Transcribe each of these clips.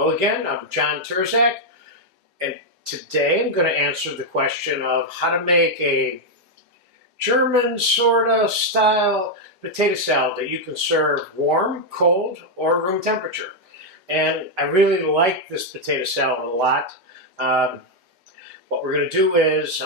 Hello again, I'm John Terzak, and today I'm going to answer the question of how to make a German sort of style potato salad that you can serve warm, cold, or room temperature. And I really like this potato salad a lot. What we're going to do is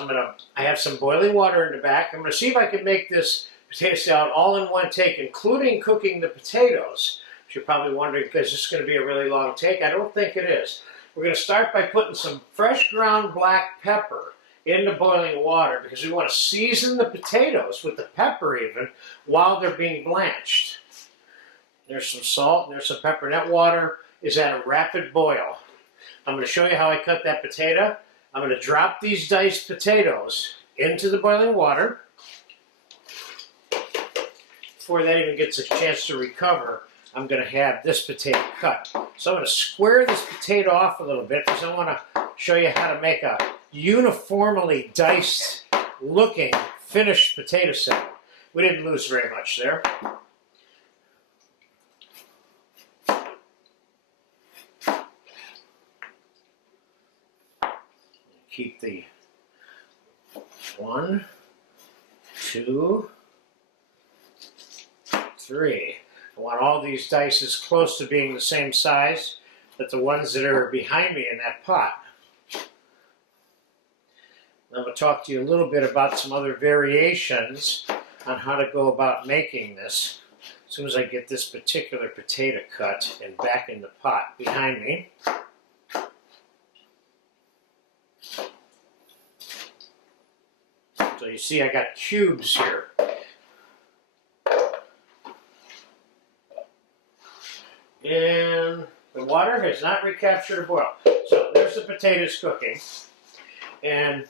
I have some boiling water in the back. I'm going to see if I can make this potato salad all in one take, including cooking the potatoes. You're probably wondering, is this going to be a really long take? I don't think it is. We're going to start by putting some fresh ground black pepper in the boiling water because we want to season the potatoes with the pepper even while they're being blanched. There's some salt, there's some pepper. That water is at a rapid boil. I'm going to show you how I cut that potato. I'm going to drop these diced potatoes into the boiling water. Before that even gets a chance to recover, I'm going to have this potato cut. So I'm going to square this potato off a little bit because I want to show you how to make a uniformly diced looking finished potato salad. We didn't lose very much there. Keep the 1, 2, 3. I want all these dice as close to being the same size as the ones that are behind me in that pot. I'm going to talk to you a little bit about some other variations on how to go about making this as soon as I get this particular potato cut and back in the pot behind me. So you see I got cubes here. And the water has not recaptured a boil. So there's the potatoes cooking. And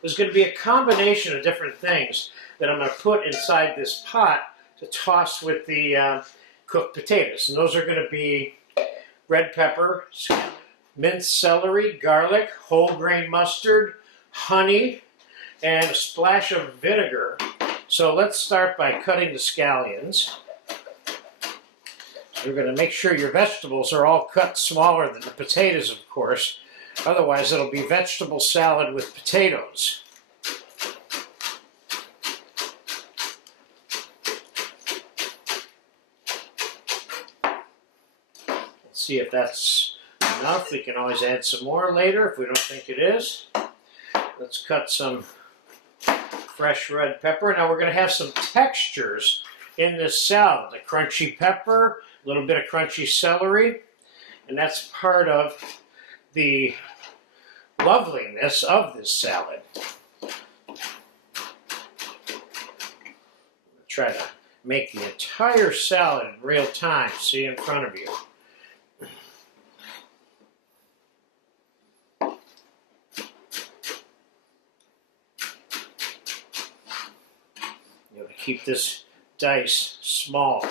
there's going to be a combination of different things that I'm going to put inside this pot to toss with the cooked potatoes. And those are going to be red pepper, minced celery, garlic, whole grain mustard, honey, and a splash of vinegar. So let's start by cutting the scallions. You're going to make sure your vegetables are all cut smaller than the potatoes, of course. Otherwise, it'll be vegetable salad with potatoes. Let's see if that's enough. We can always add some more later if we don't think it is. Let's cut some fresh red pepper. Now we're going to have some textures in this salad. The crunchy pepper, a little bit of crunchy celery, and that's part of the loveliness of this salad. Try to make the entire salad in real time, see in front of you. You have to keep this dice small.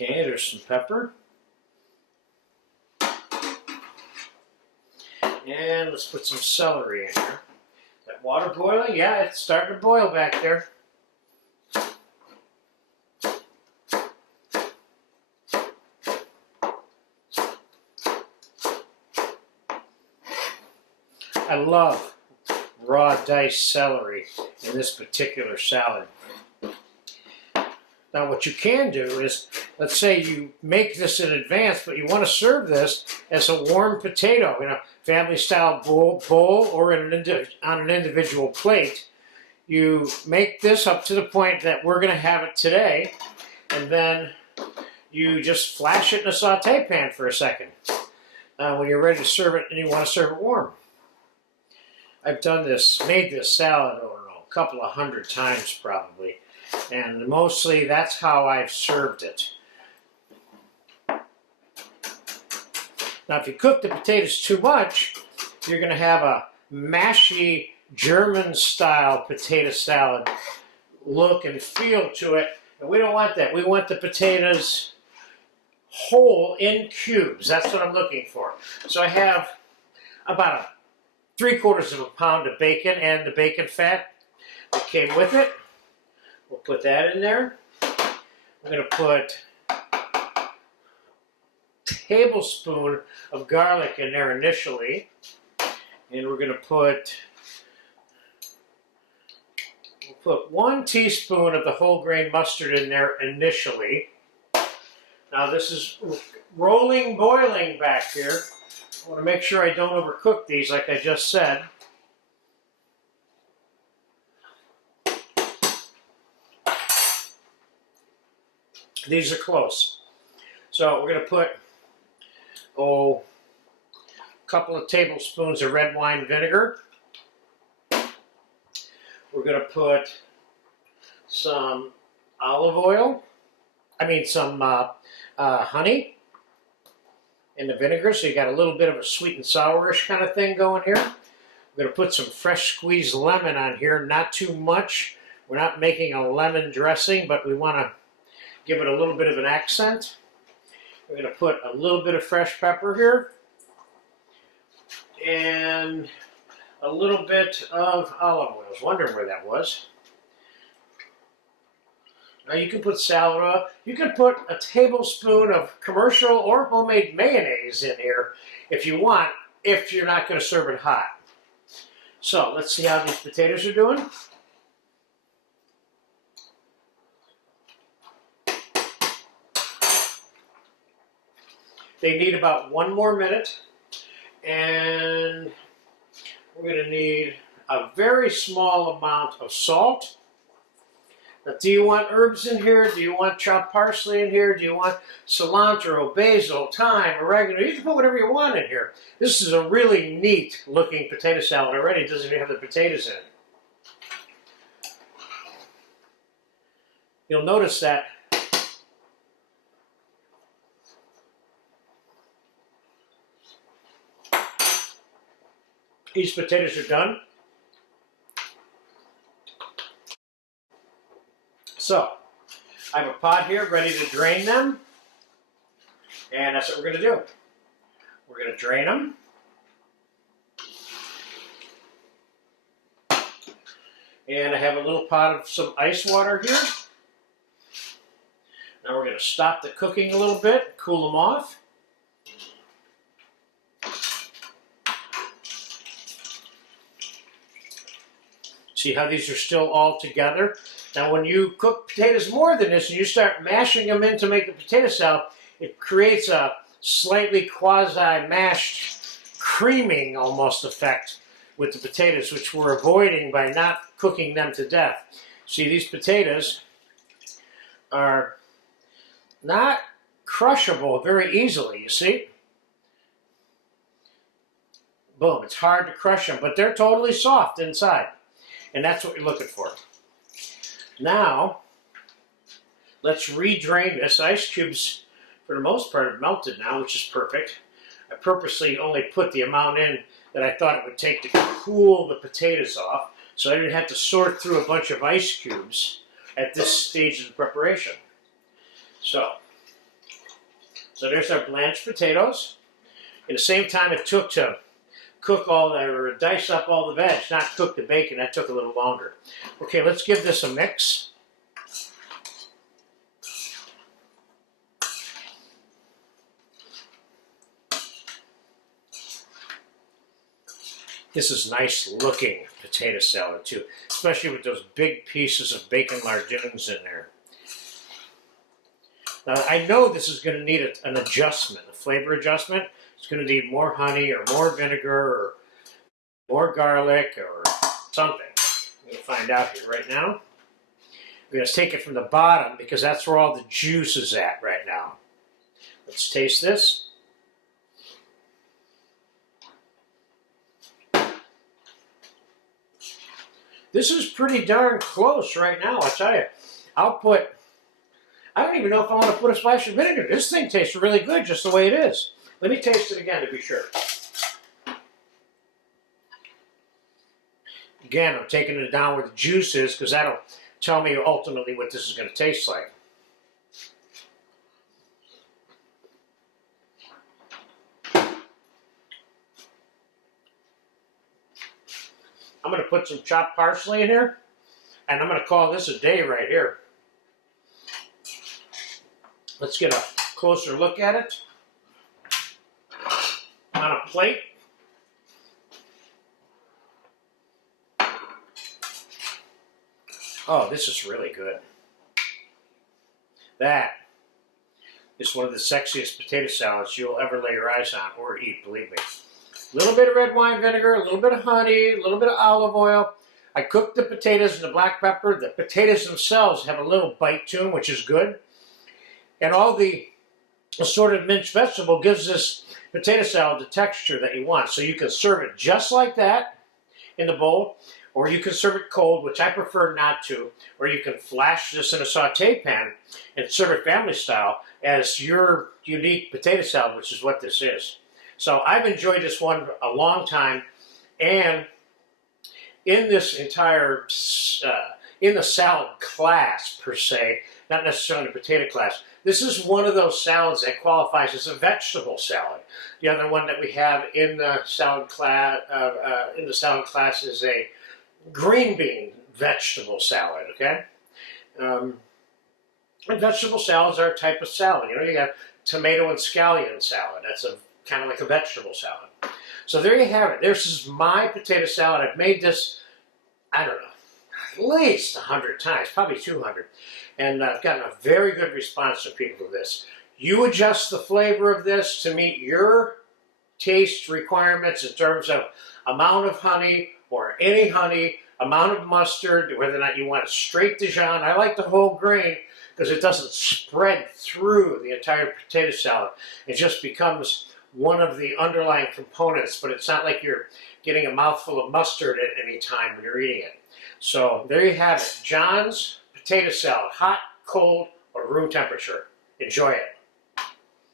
Okay, there's some pepper. And let's put some celery in here. Is that water boiling? Yeah, it's starting to boil back there. I love raw diced celery in this particular salad. Now what you can do is, let's say you make this in advance, but you want to serve this as a warm potato in a family-style bowl or on an individual plate. You make this up to the point that we're going to have it today, and then you just flash it in a saute pan for a second when you're ready to serve it and you want to serve it warm. I've made this salad, I don't know, a couple of 100 times probably, and mostly that's how I've served it. Now if you cook the potatoes too much, you're going to have a mashy German style potato salad look and feel to it, and we don't want that. We want the potatoes whole in cubes. That's what I'm looking for. So I have about 3/4 of a pound of bacon and the bacon fat that came with it. We'll put that in there. I'm going to put a tablespoon of garlic in there initially. And we're going to put 1 teaspoon of the whole grain mustard in there initially. Now this is rolling, boiling back here. I want to make sure I don't overcook these like I just said. These are close. So we're going to put, a couple of tablespoons of red wine vinegar. We're going to put some olive oil, some honey in the vinegar, so you got a little bit of a sweet and sourish kind of thing going here. We're going to put some fresh squeezed lemon on here, not too much. We're not making a lemon dressing, but we want to give it a little bit of an accent. We're going to put a little bit of fresh pepper here, and a little bit of olive oil. I was wondering where that was. Now you can put salad oil. You can put a tablespoon of commercial or homemade mayonnaise in here if you want, if you're not going to serve it hot. So let's see how these potatoes are doing. They need about 1 more minute, and we're going to need a very small amount of salt. Now, do you want herbs in here? Do you want chopped parsley in here? Do you want cilantro, basil, thyme, oregano? You can put whatever you want in here. This is a really neat looking potato salad already. It doesn't even have the potatoes in it. You'll notice that these potatoes are done. So, I have a pot here ready to drain them. And that's what we're going to do. We're going to drain them. And I have a little pot of some ice water here. Now we're going to stop the cooking a little bit, cool them off. See how these are still all together? Now when you cook potatoes more than this and you start mashing them in to make the potato salad, it creates a slightly quasi-mashed, creaming almost effect with the potatoes, which we're avoiding by not cooking them to death. See, these potatoes are not crushable very easily, you see? Boom, it's hard to crush them, but they're totally soft inside. And that's what you're looking for. Now, let's re-drain this. Ice cubes, for the most part, have melted now, which is perfect. I purposely only put the amount in that I thought it would take to cool the potatoes off, so I didn't have to sort through a bunch of ice cubes at this stage of the preparation. So there's our blanched potatoes. In the same time it took to cook or dice up all the veg, not cook the bacon. That took a little longer. Okay, let's give this a mix. This is nice looking potato salad too, especially with those big pieces of bacon lardoons in there. Now I know this is going to need an adjustment, a flavor adjustment. It's going to need more honey or more vinegar or more garlic or something. I'm going to find out here right now. We're going to take it from the bottom because that's where all the juice is at right now. Let's taste this. This is pretty darn close right now, I tell you. I don't even know if I want to put a splash of vinegar. This thing tastes really good just the way it is. Let me taste it again to be sure. Again, I'm taking it down where the juice is because that'll tell me ultimately what this is going to taste like. I'm going to put some chopped parsley in here, and I'm going to call this a day right here. Let's get a closer look at it on a plate. Oh, this is really good. That is one of the sexiest potato salads you'll ever lay your eyes on or eat, believe me. A little bit of red wine vinegar, a little bit of honey, a little bit of olive oil. I cooked the potatoes in the black pepper. The potatoes themselves have a little bite to them, which is good. And all the assorted minced vegetable gives this potato salad the texture that you want. So you can serve it just like that in the bowl, or you can serve it cold, which I prefer not to, or you can flash this in a saute pan and serve it family style as your unique potato salad, which is what this is. So I've enjoyed this one a long time, and in this entire, in the salad class per se, not necessarily the potato class, this is one of those salads that qualifies as a vegetable salad. The other one that we have in the salad class, is a green bean vegetable salad. Okay, and vegetable salads are a type of salad. You know, you got tomato and scallion salad. That's a kind of like a vegetable salad. So there you have it. This is my potato salad. I've made this, I don't know, at least 100 times, probably 200. And I've gotten a very good response from people to this. You adjust the flavor of this to meet your taste requirements in terms of amount of honey or any honey, amount of mustard, whether or not you want it straight Dijon. I like the whole grain because it doesn't spread through the entire potato salad. It just becomes one of the underlying components, but it's not like you're getting a mouthful of mustard at any time when you're eating it. So there you have it. John's potato salad, hot, cold, or room temperature. Enjoy it.